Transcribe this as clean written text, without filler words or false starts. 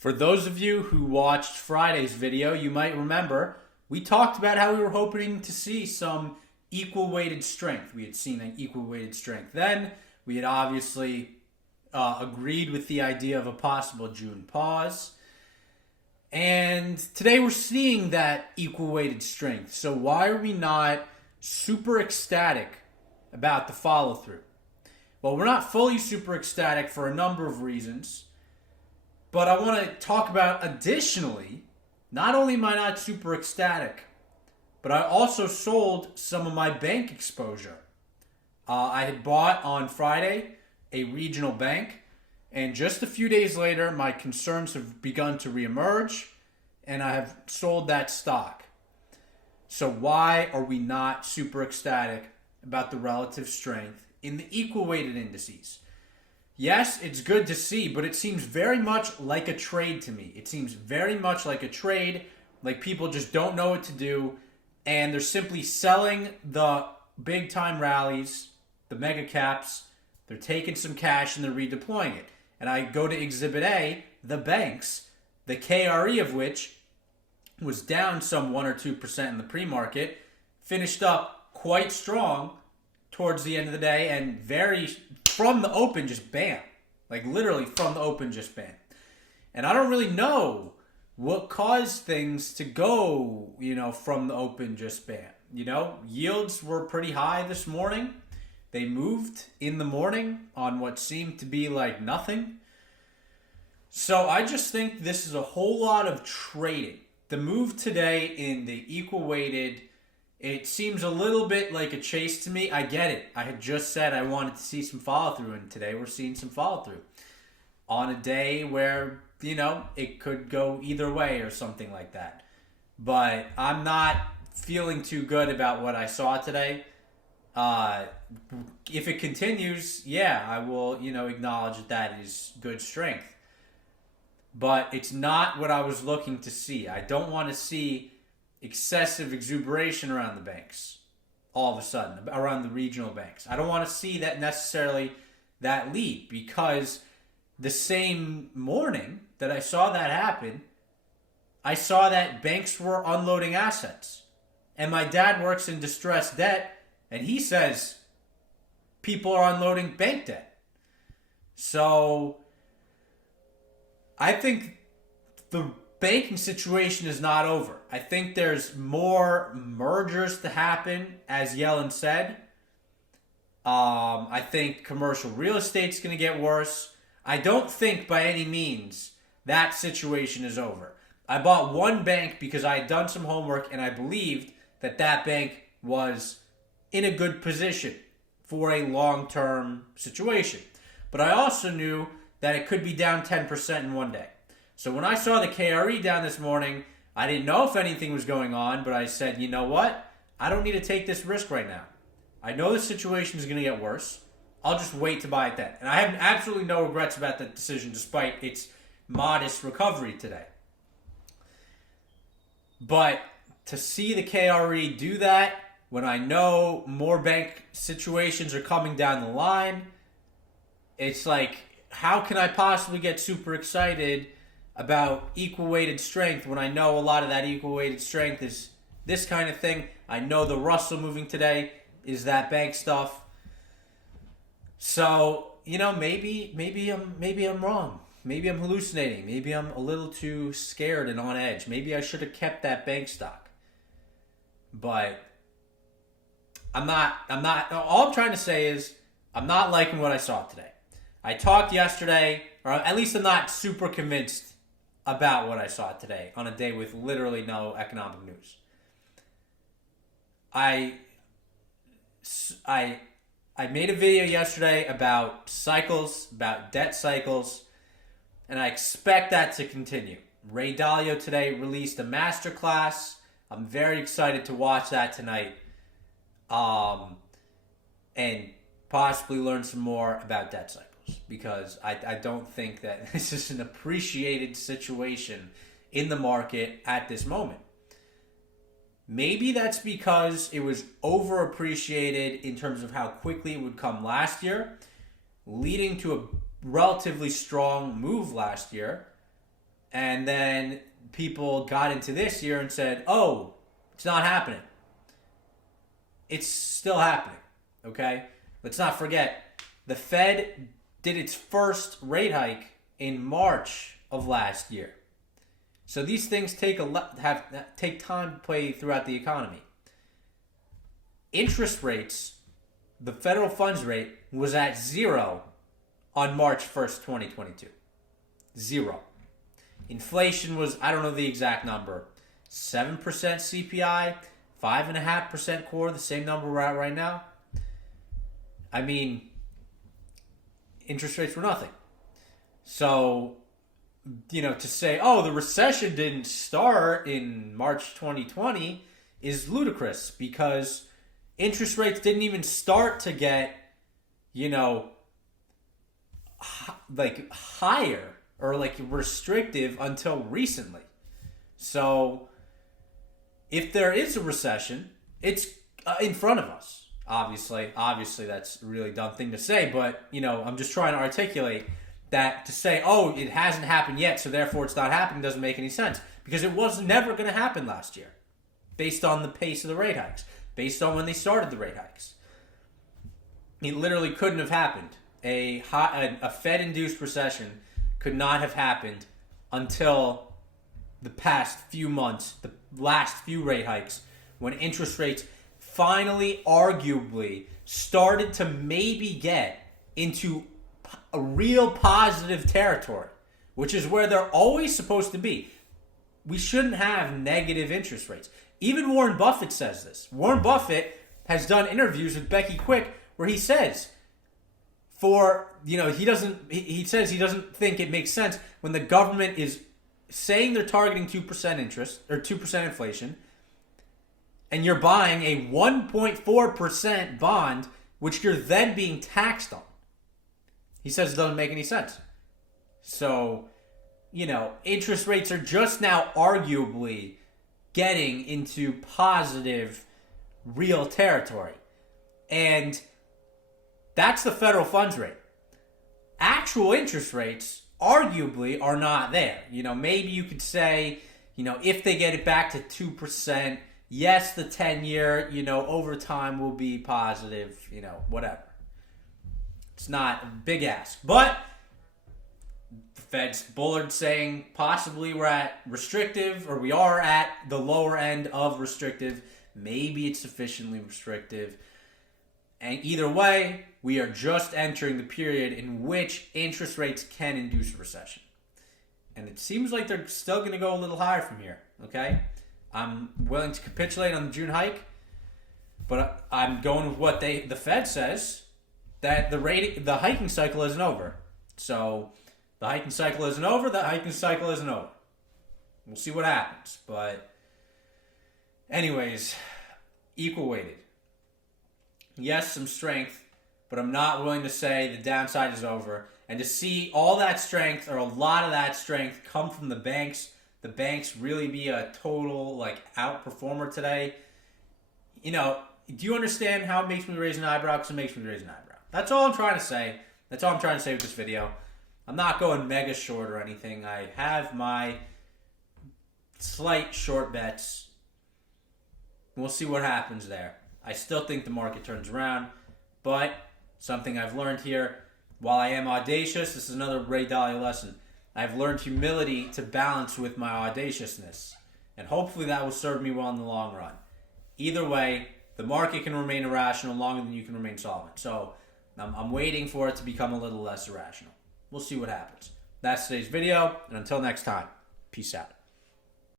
For those of you who watched Friday's video, you might remember we talked about how we were hoping to see some equal weighted strength. We had seen an equal weighted strength then. We had obviously agreed with the idea of a possible June pause. And today we're seeing that equal weighted strength. So why are we not super ecstatic about the follow through? Well, we're not fully super ecstatic for a number of reasons. But I want to talk about additionally, not only am I not super ecstatic, but I also sold some of my bank exposure. I had bought on Friday a regional bank, and just a few days later, my concerns have begun to reemerge, and I have sold that stock. So why are we not super ecstatic about the relative strength in the equal weighted indices? Yes, it's good to see, but it seems very much like a trade to me. It seems very much like a trade, like people just don't know what to do, and they're simply selling the big time rallies, the mega caps. They're taking some cash and they're redeploying it. And I go to Exhibit A, the banks, the KRE of which was down some 1 or 2% in the pre-market, finished up quite strong towards the end of the day, and from the open, just bam. Like literally from the open, just bam. And I don't really know what caused things to go, from the open, just bam. Yields were pretty high this morning. They moved in the morning on what seemed to be like nothing. So I just think this is a whole lot of trading. The move today in the equal weighted, it seems a little bit like a chase to me. I get it. I had just said I wanted to see some follow through, and today we're seeing some follow through on a day where, it could go either way or something like that. But I'm not feeling too good about what I saw today. If it continues, I will, acknowledge that is good strength. But it's not what I was looking to see. I don't want to see excessive exuberation around the banks all of a sudden, around the regional banks. I don't want to see that necessarily that lead, because the same morning that I saw that happen, I saw that banks were unloading assets. And my dad works in distressed debt, and he says people are unloading bank debt. So I think the banking situation is not over. I think there's more mergers to happen, as Yellen said. I think commercial real estate's going to get worse. I don't think by any means that situation is over. I bought one bank because I had done some homework and I believed that that bank was in a good position for a long-term situation. But I also knew that it could be down 10% in one day. So when I saw the KRE down this morning, I didn't know if anything was going on, but I said, you know what? I don't need to take this risk right now. I know the situation is going to get worse. I'll just wait to buy it then. And I have absolutely no regrets about that decision, despite its modest recovery today. But to see the KRE do that, when I know more bank situations are coming down the line, it's like, how can I possibly get super excited about equal weighted strength when I know a lot of that equal weighted strength is this kind of thing? I know the Russell moving today is that bank stuff. So, maybe I'm wrong. Maybe I'm hallucinating. Maybe I'm a little too scared and on edge. Maybe I should have kept that bank stock. But I'm not all I'm trying to say is I'm not liking what I saw today. I talked yesterday, or at least I'm not super convinced about what I saw today on a day with literally no economic news. I made a video yesterday about cycles, about debt cycles, and I expect that to continue. Ray Dalio today released a masterclass. I'm very excited to watch that tonight, and possibly learn some more about debt cycles, because I don't think that this is an appreciated situation in the market at this moment. Maybe that's because it was overappreciated in terms of how quickly it would come last year, leading to a relatively strong move last year. And then people got into this year and said, oh, it's not happening. It's still happening, okay? Let's not forget, the Fed did its first rate hike in March of last year. So these things take time to play throughout the economy. Interest rates, the federal funds rate was at 0 on March 1st, 2022. 0. Inflation was, I don't know the exact number, 7% CPI, 5.5% core, the same number we're at right now. I mean, interest rates were nothing. So, to say, oh, the recession didn't start in March 2020 is ludicrous because interest rates didn't even start to get, higher or restrictive until recently. So if there is a recession, it's in front of us. Obviously that's a really dumb thing to say, but I'm just trying to articulate that to say, oh, it hasn't happened yet, so therefore it's not happening doesn't make any sense because it was never going to happen last year based on the pace of the rate hikes, based on when they started the rate hikes. It literally couldn't have happened. A Fed-induced recession could not have happened until the past few months, the last few rate hikes, when interest rates finally, arguably, started to maybe get into a real positive territory, which is where they're always supposed to be. We shouldn't have negative interest rates. Even Warren Buffett says this. Warren Buffett has done interviews with Becky Quick where he says, he says he doesn't think it makes sense when the government is saying they're targeting 2% interest or 2% inflation, and you're buying a 1.4% bond, which you're then being taxed on. He says it doesn't make any sense. So, interest rates are just now arguably getting into positive, real territory. And that's the federal funds rate. Actual interest rates arguably are not there. Maybe you could say, if they get it back to 2%, yes, the 10-year, over time will be positive, whatever. It's not a big ask. But the Fed's Bullard saying possibly we're at restrictive, or we are at the lower end of restrictive. Maybe it's sufficiently restrictive. And either way, we are just entering the period in which interest rates can induce a recession. And it seems like they're still going to go a little higher from here, okay? I'm willing to capitulate on the June hike, but I'm going with what the Fed says, that the hiking cycle isn't over. So the hiking cycle isn't over, We'll see what happens. But anyways, equal weighted. Yes, some strength, but I'm not willing to say the downside is over. And to see all that strength, or a lot of that strength, come from the banks really be a total outperformer today. Do you understand how it makes me raise an eyebrow? Because it makes me raise an eyebrow. That's all I'm trying to say. That's all I'm trying to say with this video. I'm not going mega short or anything. I have my slight short bets. We'll see what happens there. I still think the market turns around, but something I've learned here, while I am audacious, this is another Ray Dalio lesson. I've learned humility to balance with my audaciousness, and hopefully that will serve me well in the long run. Either way, the market can remain irrational longer than you can remain solvent. So I'm waiting for it to become a little less irrational. We'll see what happens. That's today's video, and until next time, peace out.